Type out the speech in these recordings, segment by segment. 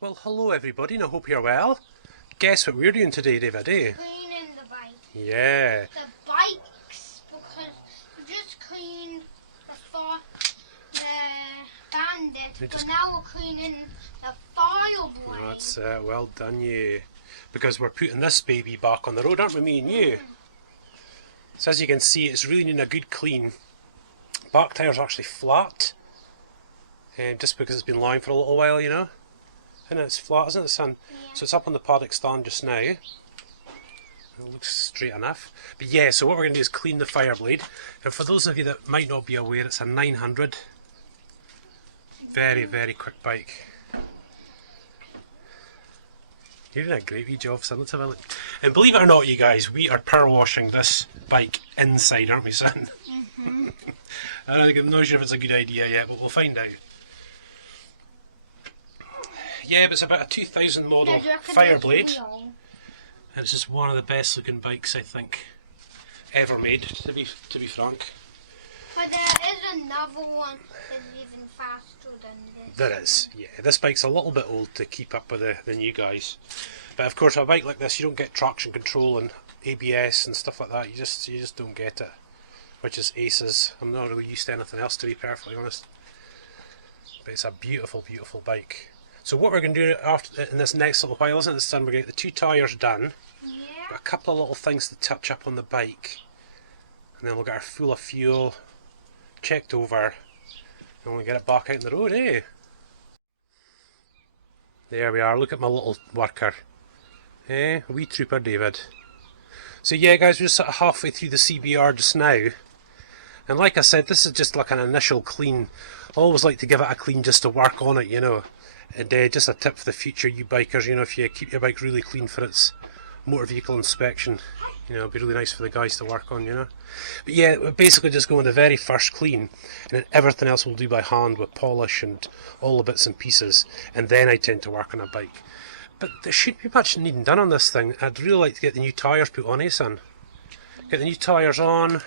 Well, hello everybody, and I hope you're well. Guess what we're doing today, David, eh? Cleaning the bike. Yeah. The bikes, because we just cleaned the bandit, but now we're cleaning the Fireblade. That's well done, you. Because we're putting this baby back on the road, aren't we, me and you? So as you can see, it's really needing a good clean. Back tyre's actually flat. Just because it's been lying for a little while, you know. And it's flat, isn't it, son? Yeah. So it's up on the paddock stand just now. It looks straight enough. But yeah, so what we're going to do is clean the Fireblade. And for those of you that might not be aware, it's a 900. Very, very quick bike. You're doing a great wee job, son. Let's have a look. And believe it or not, you guys, we are power washing this bike inside, aren't we, son? Mm-hmm. I'm not sure if it's a good idea yet, but we'll find out. Yeah, but it's about a 2000 model Fireblade, and it's just one of the best looking bikes I think ever made, to be frank. But there is another one that's even faster than this. There is, yeah. This bike's a little bit old to keep up with the new guys, but of course a bike like this you don't get traction control and ABS and stuff like that. You just don't get it, which is aces. I'm not really used to anything else, to be perfectly honest. But it's a beautiful, beautiful bike. So what we're going to do after in this next little while, isn't it, son? We're going to get the 2 tyres done. Yeah. Got a couple of little things to touch up on the bike, and then we'll get her full of fuel, checked over, and we'll get it back out on the road, eh? There we are. Look at my little worker, eh? A wee trooper, David. So yeah, guys, we're just sort of halfway through the CBR just now, and like I said, this is just like an initial clean. I always like to give it a clean just to work on it, you know. And just a tip for the future, you bikers, you know, if you keep your bike really clean for its motor vehicle inspection, you know, it'd be really nice for the guys to work on, you know. But yeah, we're basically just going the very first clean, and then everything else we'll do by hand with polish and all the bits and pieces, and then I tend to work on a bike. But there shouldn't be much needing done on this thing. I'd really like to get the new tyres put on, eh, son? Get the new tyres on.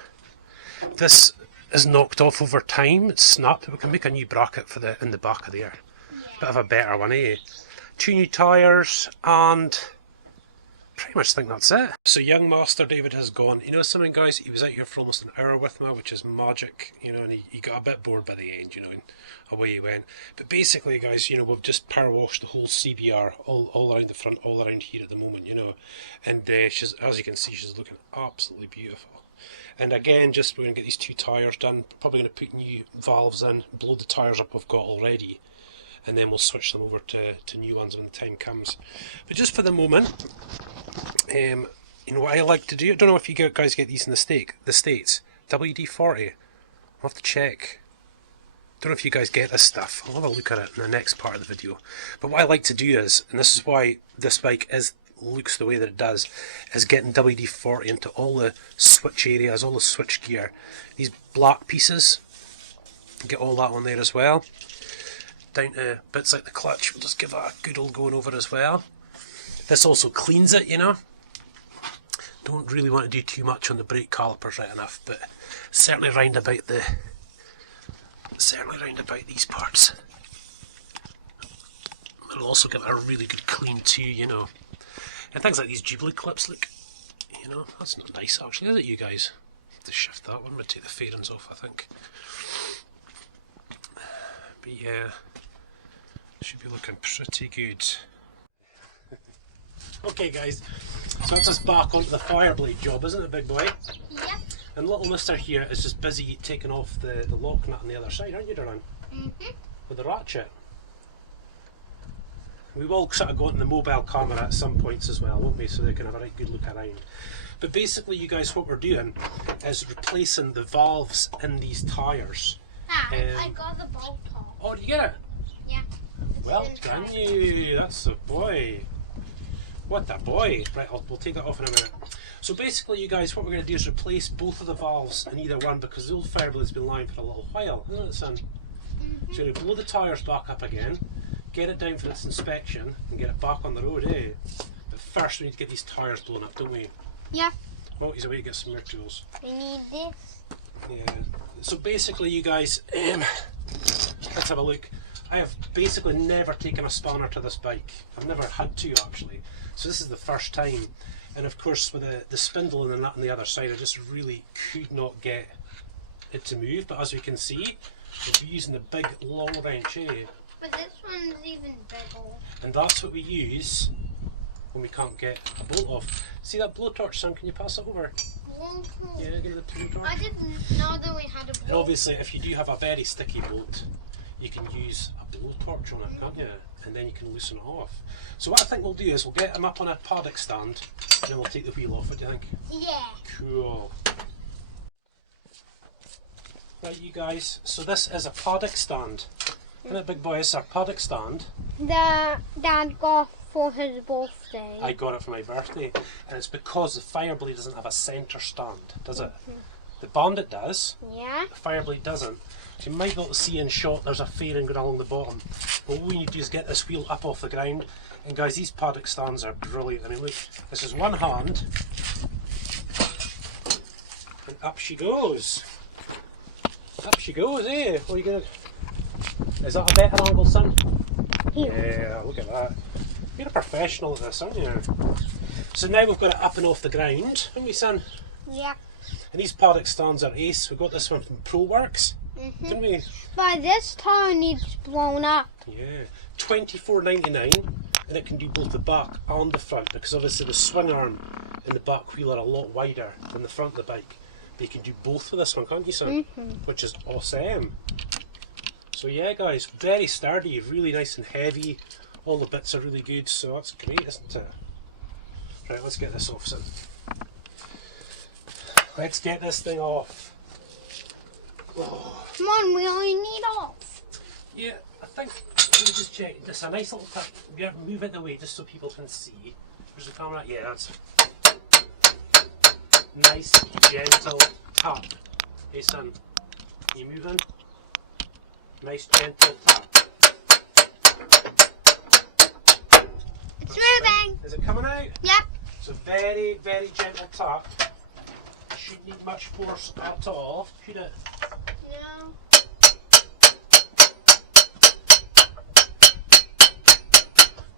This is knocked off over time, it's snapped, but we can make a new bracket for in the back of there. Bit of a better one, eh? 2 new tyres, and pretty much think that's it. So young Master David has gone. You know something, guys? He was out here for almost an hour with me, which is magic, you know, and he got a bit bored by the end, you know, and away he went. But basically, guys, you know, we've just power washed the whole CBR all around the front, all around here at the moment, you know, and she's, as you can see, she's looking absolutely beautiful. And again, just we're going to get these 2 tyres done, probably going to put new valves in, blow the tyres up we've got already, and then we'll switch them over to new ones when the time comes. But just for the moment, you know what I like to do, I don't know if you guys get these in the States, WD-40, I'll have to check. Don't know if you guys get this stuff, I'll have a look at it in the next part of the video. But what I like to do is, and this is why this bike looks the way that it does, is getting WD-40 into all the switch areas, all the switch gear. These black pieces, get all that on there as well. Down to bits like the clutch, we'll just give that a good old going over as well. This also cleans it, you know. Don't really want to do too much on the brake calipers right enough, but certainly round about these parts. It'll also give it a really good clean too, you know. And things like these Jubilee clips, look, you know, that's not nice actually, is it, you guys? To shift that one, I'm going to take the fairings off, I think. But yeah, should be looking pretty good. Okay guys, so that's us back onto the Fireblade job, isn't it, big boy? Yep. And little mister here is just busy taking off the lock nut on the other side, aren't you, Duran? Mm-hmm. With the ratchet. We will sort of go into the mobile camera at some points as well, won't we, so they can have a right good look around. But basically, you guys, what we're doing is replacing the valves in these tyres. I got the bolt off. Oh, did you get it? Yeah. Well done you, that's the boy. What a boy. Right, we'll take that off in a minute. So basically, you guys, what we're going to do is replace both of the valves in either one, because the old Fireblade's been lying for a little while, isn't it, son? Mm-hmm. So we're going to blow the tyres back up again, get it down for its inspection, and get it back on the road, eh? But first we need to get these tyres blown up, don't we? Yeah. Oh, he's away to get some more tools. We need this. Yeah. So basically, you guys, let's have a look. I have basically never taken a spanner to this bike. I've never had to actually. So this is the first time. And of course with the spindle and the nut on the other side, I just really could not get it to move. But as we can see, if you're using the big long wrench, But this one's even bigger. and that's what we use when we can't get a bolt off. See that blowtorch, son? Can you pass it over? Yeah, give me the blowtorch. I didn't know that we had a bolt. And obviously, if you do have a very sticky bolt, you can use a blowtorch on it, can't you? And then you can loosen it off. So what I think we'll do is we'll get them up on a paddock stand, and then we'll take the wheel off. What do you think? Yeah. Cool. Right, you guys. So this is a paddock stand. Isn't it, big boy? It's our paddock stand. The Dad got for his birthday. I got it for my birthday, and it's because the Fireblade doesn't have a centre stand, does it? The Bandit does. Yeah. The Fireblade doesn't. So you might be able to see in shot there's a fairing going along the bottom. But what we need to do is get this wheel up off the ground. And guys, these paddock stands are brilliant. I mean, look, this is one hand, and up she goes. Up she goes, eh? What are you gonna? Is that a better angle, son? Yeah, look at that. You're a professional at this, aren't you? So now we've got it up and off the ground, haven't we, son? Yeah. And these paddock stands are ace. We got this one from ProWorks, didn't we? But this tire needs blown up. Yeah, $24.99, and it can do both the back and the front, because obviously the swing arm and the back wheel are a lot wider than the front of the bike. But you can do both with this one, can't you, son? Which is awesome. So yeah, guys, very sturdy, really nice and heavy. All the bits are really good, so that's great, isn't it? Right, let's get this off, son. Let's get this thing off. Oh. Come on, we only need off. Yeah, I think, let me just check. Just a nice little tap. Yeah, move it away just so people can see. Where's the camera? Yeah, that's nice, gentle tap. Hey son, you moving? Nice, gentle tap. It's moving. Is it coming out? Yep. So very, very gentle tap. Shouldn't need much force at all, should it? No.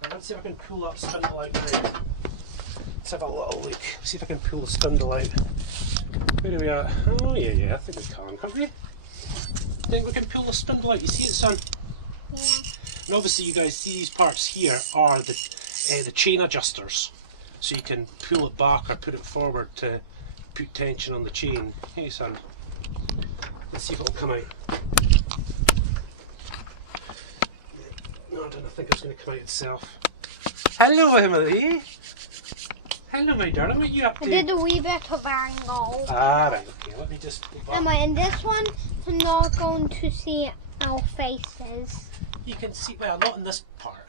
Now, let's see if I can pull that spindle out now. Let's have a little look. See if I can pull the spindle out. Where are we at? Oh yeah, I think we can't we? I think we can pull the spindle out. You see it, son? Yeah. And obviously you guys see these parts here are the chain adjusters. So you can pull it back or put it forward to put tension on the chain. Hey son, let's see if it'll come out. No, I don't think it's going to come out itself. Hello Emily! Hello my darling, what are you up to? I did a wee bit of angle. Ah right, okay, let me just... Emma, in this one, I'm not going to see our faces. You can see, well, not in this part.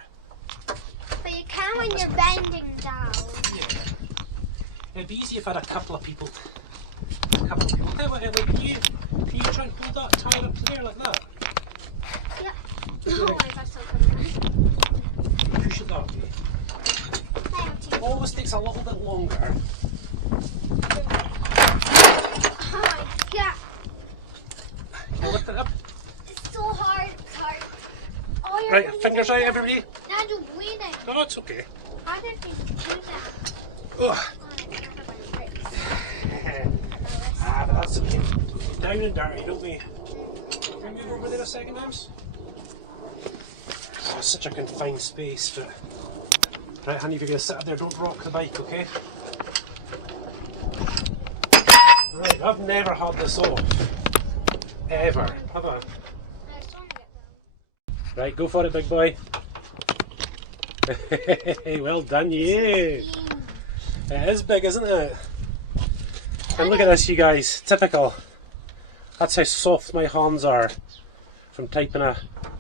But you can when you're bending down. Yeah. It'd be easy if I had a couple of people. Tell you what, Emily, can you try and pull that tire up to there like that? Yeah. Oh my gosh, so good. Push it that way. It always takes a little bit longer. Oh my god. Can you lift it up? It's so hard. It's hard. Oh, you're Right, fingers out, everybody. Now you're bleeding. No, it's okay. How did you do that? Ugh. Ah, but that's okay. Down and dirty, don't we? Can we move over there a second, Ams? Oh, such a confined space, but... Right, honey, if you're going to sit up there, don't rock the bike, okay? Right, I've never had this off. Ever. Have I? Right, go for it, big boy. Well done, you. It is big, isn't it? And look at this, you guys. Typical. That's how soft my hands are from typing on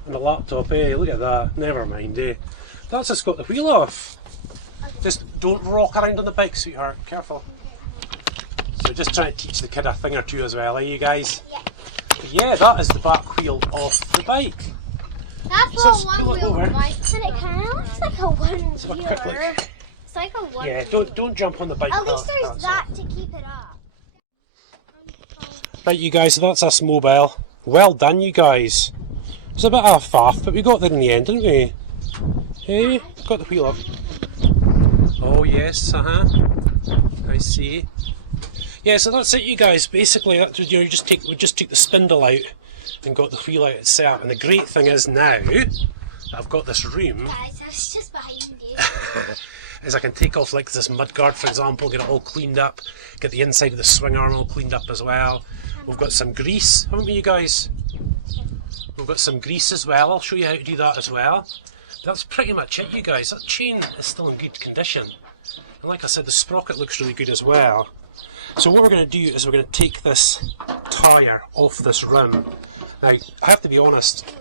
a laptop, eh? Look at that. Never mind, eh? That's just got the wheel off. Just don't rock around on the bike, sweetheart. Careful. So just trying to teach the kid a thing or two as well, eh, you guys? Yeah. But yeah, that is the back wheel off the bike. That's So let's what pull it one over. wheel bike. But it kind of looks like a one Let's have a quick wheeler. look. It's like a one Yeah, wheeler. don't jump on the bike. At least there's that's that all. to keep it up. Right, you guys, so that's us mobile. Well done, you guys. It's a bit of a faff, but we got there in the end, didn't we? Hey, got the wheel up. Oh yes, I see. Yeah, so that's it, you guys. Basically, that's what we just took the spindle out and got the wheel out itself. And the great thing is now that I've got this room, Guys, that's just behind you. is I can take off like this mudguard, for example, get it all cleaned up, get the inside of the swing arm all cleaned up as well. We've got some grease, haven't we, you guys? We've got some grease as well. I'll show you how to do that as well. That's pretty much it, you guys. That chain is still in good condition. And like I said, the sprocket looks really good as well. So what we're going to do is we're going to take this tyre off this rim. Now, I have to be honest,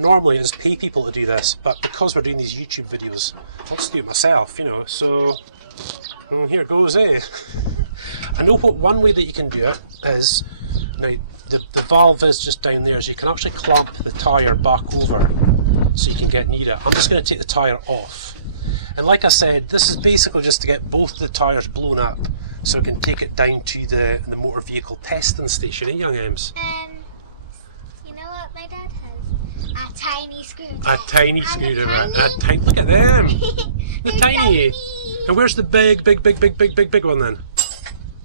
normally I just pay people to do this, but because we're doing these YouTube videos, I'll just do it myself, you know. So, here goes, eh? I know what one way that you can do it is, now the valve is just down there, so you can actually clamp the tyre back over so you can get near it. I'm just going to take the tyre off. And like I said, this is basically just to get both the tyres blown up so we can take it down to the motor vehicle testing station, eh, young Ems? You know what my dad has? A tiny screwdriver. A tiny screwdriver. Look at them! The tiny! And where's the big one then?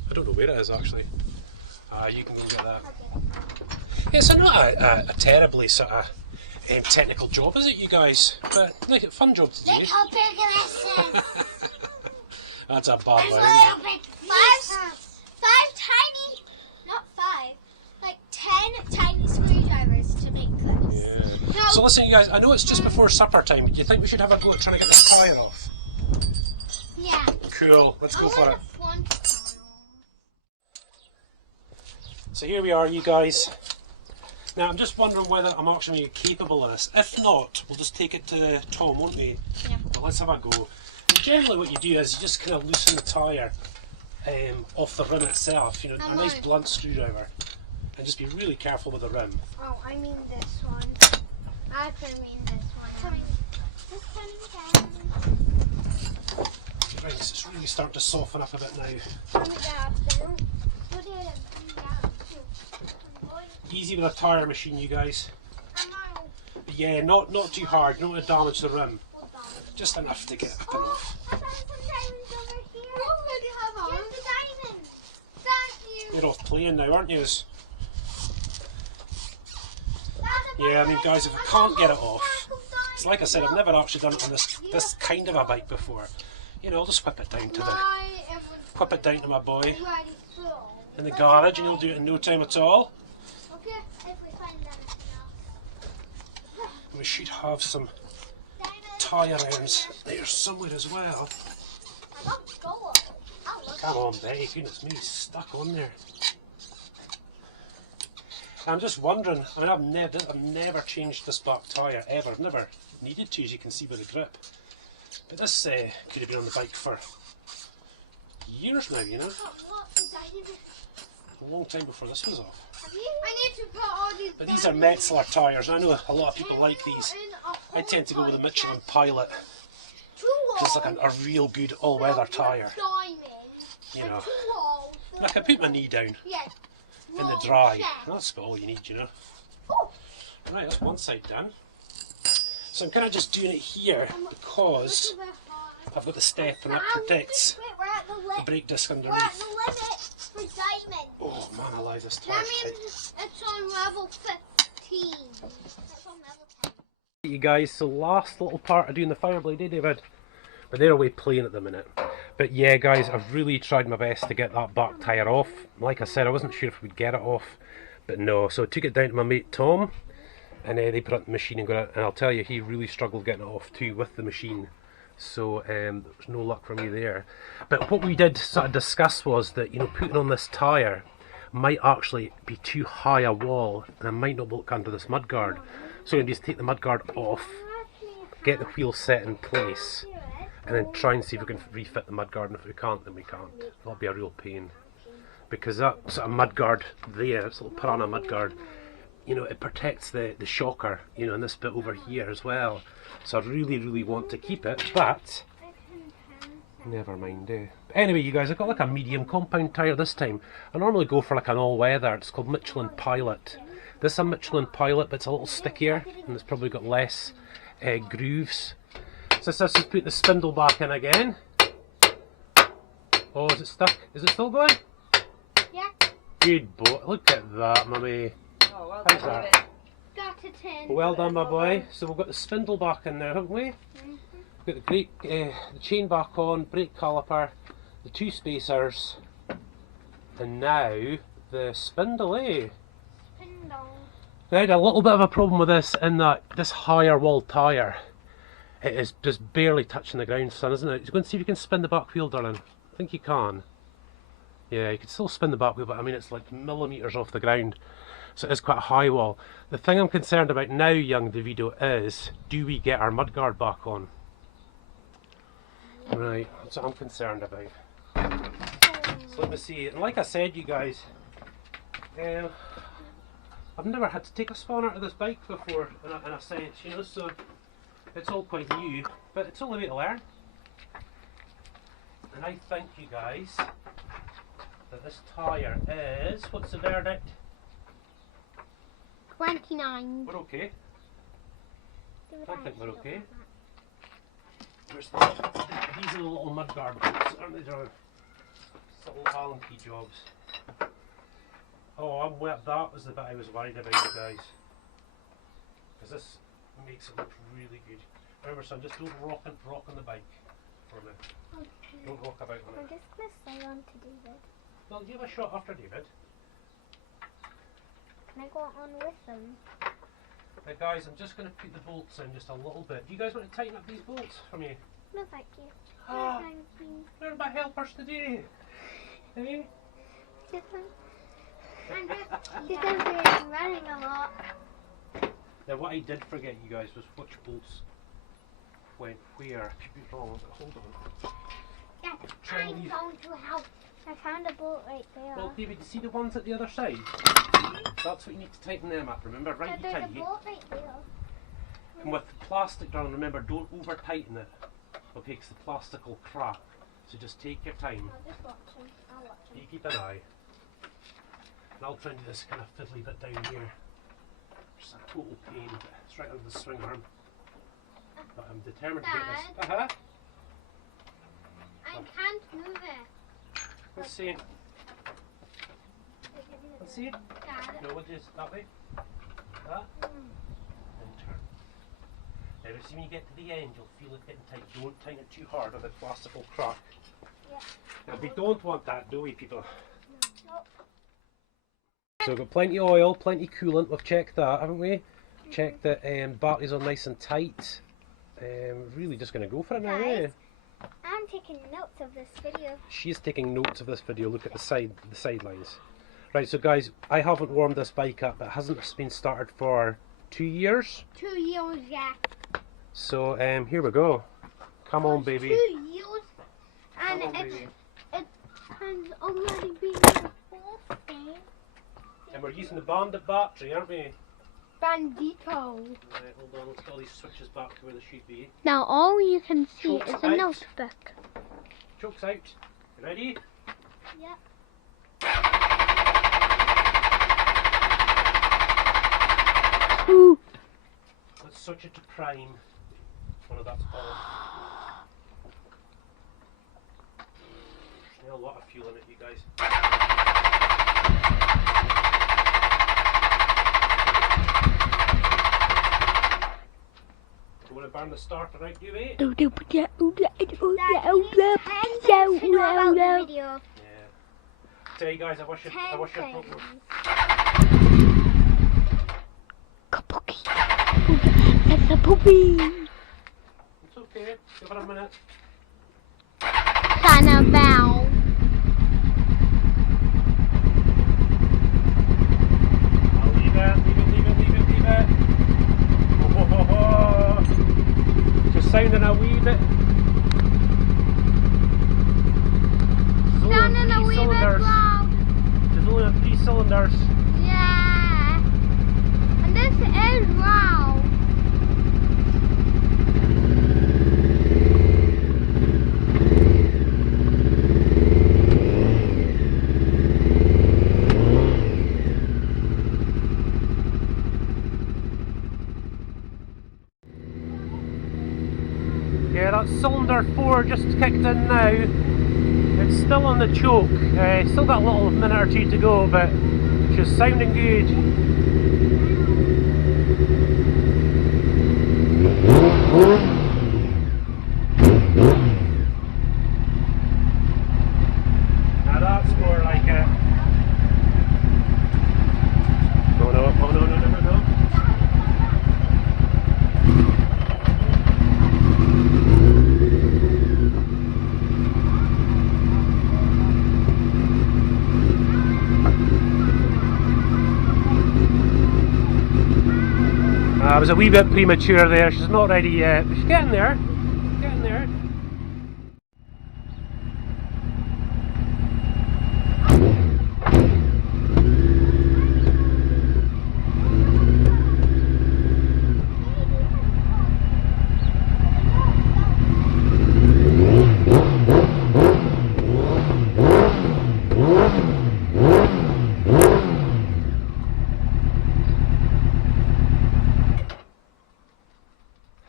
I don't know where it is actually. You can go get that. Yeah, it's not a terribly sort of technical job, is it, you guys? But like a fun job to do. Look how big this is. That's a bad one. Five tiny, not five, like 10 tiny screwdrivers to make this. Yeah. No. So listen, you guys, I know it's just before supper time. Do you think we should have a go at trying to get this tyre off? Yeah. Cool, let's go for it. One. So here we are, you guys. Now I'm just wondering whether I'm actually capable of this. If not, we'll just take it to Tom, won't we? Yeah. But let's have a go. And generally what you do is you just kind of loosen the tyre off the rim itself, you know, a nice blunt screwdriver. And just be really careful with the rim. Oh, I mean this one. I could mean this one. This one down. Right, it's really starting to soften up a bit now. Put it down. Put it down. Easy with a tyre machine, you guys. But yeah, not too hard, not to damage the rim. Just enough to get up and off. I found some diamonds over here. Oh, here's the diamonds. Thank you. You're off playing now, aren't you? Yeah, I mean guys, if I can't get it off, it's like I said, I've never actually done it on this kind of a bike before. You know, I'll just whip it down to my boy in the garage, and he'll do it in no time at all. We should have some tyre irons there somewhere as well. Come on, Betty, goodness me, stuck on there. I'm just wondering, I mean, I've never changed this back tyre ever. I've never needed to, as you can see by the grip. But this could have been on the bike for years now, you know. A long time before this was off. I need to put all these. But these are Metzler tyres. I know a lot of people like these. I tend to go with the Michelin Pilot because it's like a real good all-weather tyre. You know, I can put my knee down in the dry. That's about all you need, you know. Right, that's one side done. So I'm kind of just doing it here because I've got the step and that protects the brake disc underneath. Oh man alive, this tyre's tight. It's on level 15. It's on level 10. You guys, so last little part of doing the Fireblade, eh David? But they're away playing at the minute. But yeah guys, I've really tried my best to get that back tyre off. Like I said, I wasn't sure if we'd get it off, but no. So I took it down to my mate Tom, and they put it in the machine and got it. And I'll tell you, he really struggled getting it off too with the machine. So there's no luck for me there. But what we did sort of discuss was that, you know, putting on this tyre might actually be too high a wall and I might not look under this mudguard. So we're going to just take the mudguard off, get the wheel set in place, and then try and see if we can refit the mudguard. And if we can't, then we can't. That'll be a real pain. Because that sort of mudguard there, this little piranha mudguard, you know, it protects the shocker, you know, and this bit over here as well. So I really want to keep it, but never mind. Anyway, you guys, I've got like a medium compound tyre this time. I normally go for like an all-weather. It's called Michelin Pilot. This is a Michelin Pilot, but it's a little stickier and it's probably got less grooves. So this is put the spindle back in again. Oh, is it stuck? Is it still going? Yeah. Good boy. Look at that, mummy. Oh, well How's done, that? David. Got a 10. Well done, my boy. So we've got the spindle back in there, haven't we? We've got the brake, the chain back on, brake caliper, the 2 spacers, and now the spindle, eh? Spindle. Now I had a little bit of a problem with this in that this higher wall tyre, it is just barely touching the ground, son, isn't it? Go and see if you can spin the back wheel, darling. I think you can. Yeah, you can still spin the back wheel, but I mean it's like millimetres off the ground. So it is quite a high wall. The thing I'm concerned about now, young Davido, is do we get our mudguard back on? Right, that's what I'm concerned about. So let me see. And like I said, you guys, I've never had to take a spanner to this bike before in a sense, you know, so it's all quite new, but it's all a way to learn. And I think, you guys, that this tyre is, what's the verdict? 29. We're okay. I think we're okay. These are the little mudguard bolts, aren't they, John? Little Allen key jobs. Oh, I'm wet. That was the bit I was worried about, you guys. Because this makes it look really good. Remember, son, just don't rock on the bike for me. Okay. Don't rock about on I'm it. just going to say on to David. Well, you have a shot after David. Can I go on with them? Now, guys, I'm just going to put the bolts in just a little bit. Do you guys want to tighten up these bolts for me? No, thank you. Ah, No, thank you. where are my helpers today? Hey? I'm just running a lot. Now, what I did forget, you guys, was which bolts went where. Could be wrong, but hold on. Yeah, Try and I'm leave- going to help. I found a bolt right there. Well, David, you see the ones at the other side? That's what you need to tighten them up, remember? Right, you There's a tight. bolt right there. And with plastic, darling, remember, don't over tighten it. Okay, because the plastic will crack. So just take your time. I'll just watch him. I'll watch You him. keep an eye. And I'll try and do this kind of fiddly bit down here. Just a total pain. It's right under the swing arm. But I'm determined to get this. Dad? I can't move it. Let's see it. Let's see it. Dad. No, we'll just that way. That. And turn. Now, see when you get to the end, you'll feel it getting tight. Don't tighten it too hard or the plastic will crack. Yeah. Now, we don't want that, do we, people? No. So we've got plenty of oil, plenty of coolant. We've checked that, haven't we? Checked that batteries are nice and tight. Really just going to go for it now, eh? Guys. I'm taking notes of this video. She's taking notes of this video. Look at the sidelines. Right, so guys, I haven't warmed this bike up. It hasn't been started for 2 years. 2 years, yeah. So here we go. Come on, baby. 2 years. And Come on, it baby. has already been the 4th day. And we're using the Bandit battery, aren't we? Bandito. Right, hold on. Let's get all these switches back to where they should be. Now all you can see Chokes is a out. notebook. Chokes out. You ready? Yep. Ooh. Let's switch it to prime. Oh no, that's on. There's a lot of fuel in it, you guys. You want to burn the starter out, do we? Video. Yeah. Tell you guys, I wish it Kabuki. That's a poopy. It's okay. Give it a minute. Annabelle. I'll leave it. Oh, ho, ho, ho. Just sounding a wee bit. Sounding a wee bit loud. There's only 3 cylinders. Yeah. And this is loud. Yeah, that's cylinder 4 just kicked in now. It's still on the choke. Still got a little minute or two to go, but she's sounding good. Now that's more like it. Oh no, oh no, no, no, no, no. I was a wee bit premature there, she's not ready yet, but she's getting there. Getting there.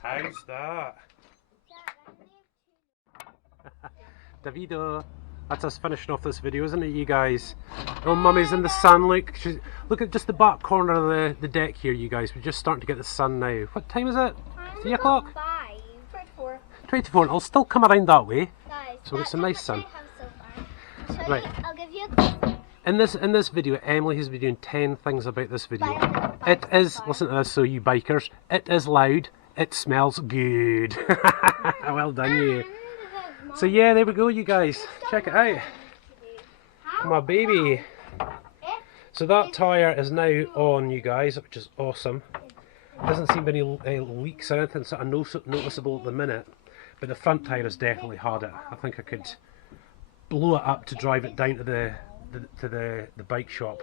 How's that? Davido. That's us finishing off this video, isn't it, you guys? Oh, Mummy's in the sun. Look at just the back corner of the deck here, you guys. We're just starting to get the sun now. What time is it? 3 o'clock? 24. 24. It'll still come around that way. Guys, So it's a nice sun. Right. I'll give you a In this video, Emily has been doing 10 things about this video. Bye. It is, listen to this, so you bikers, it is loud, it smells good. Well done, you. So yeah, there we go, you guys. Check it out. My baby. So that tyre is now on, you guys, which is awesome. Doesn't seem any leaks or anything sort of noticeable at the minute, but the front tyre has definitely had it. I think I could blow it up to drive it down to the bike shop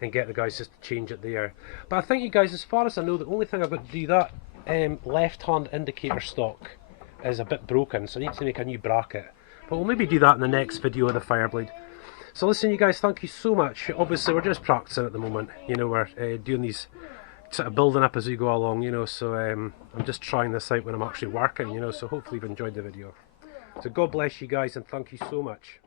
and get the guys just to change it there. But I think, you guys, as far as I know, the only thing I've got to do, that left hand indicator stock is a bit broken, so I need to make a new bracket. But we'll maybe do that in the next video of the Fireblade. So listen, you guys, thank you so much. Obviously we're just practicing at the moment, you know, we're doing these sort of building up as we go along, you know, so I'm just trying this out when I'm actually working, you know, so hopefully you've enjoyed the video. So God bless you guys and thank you so much.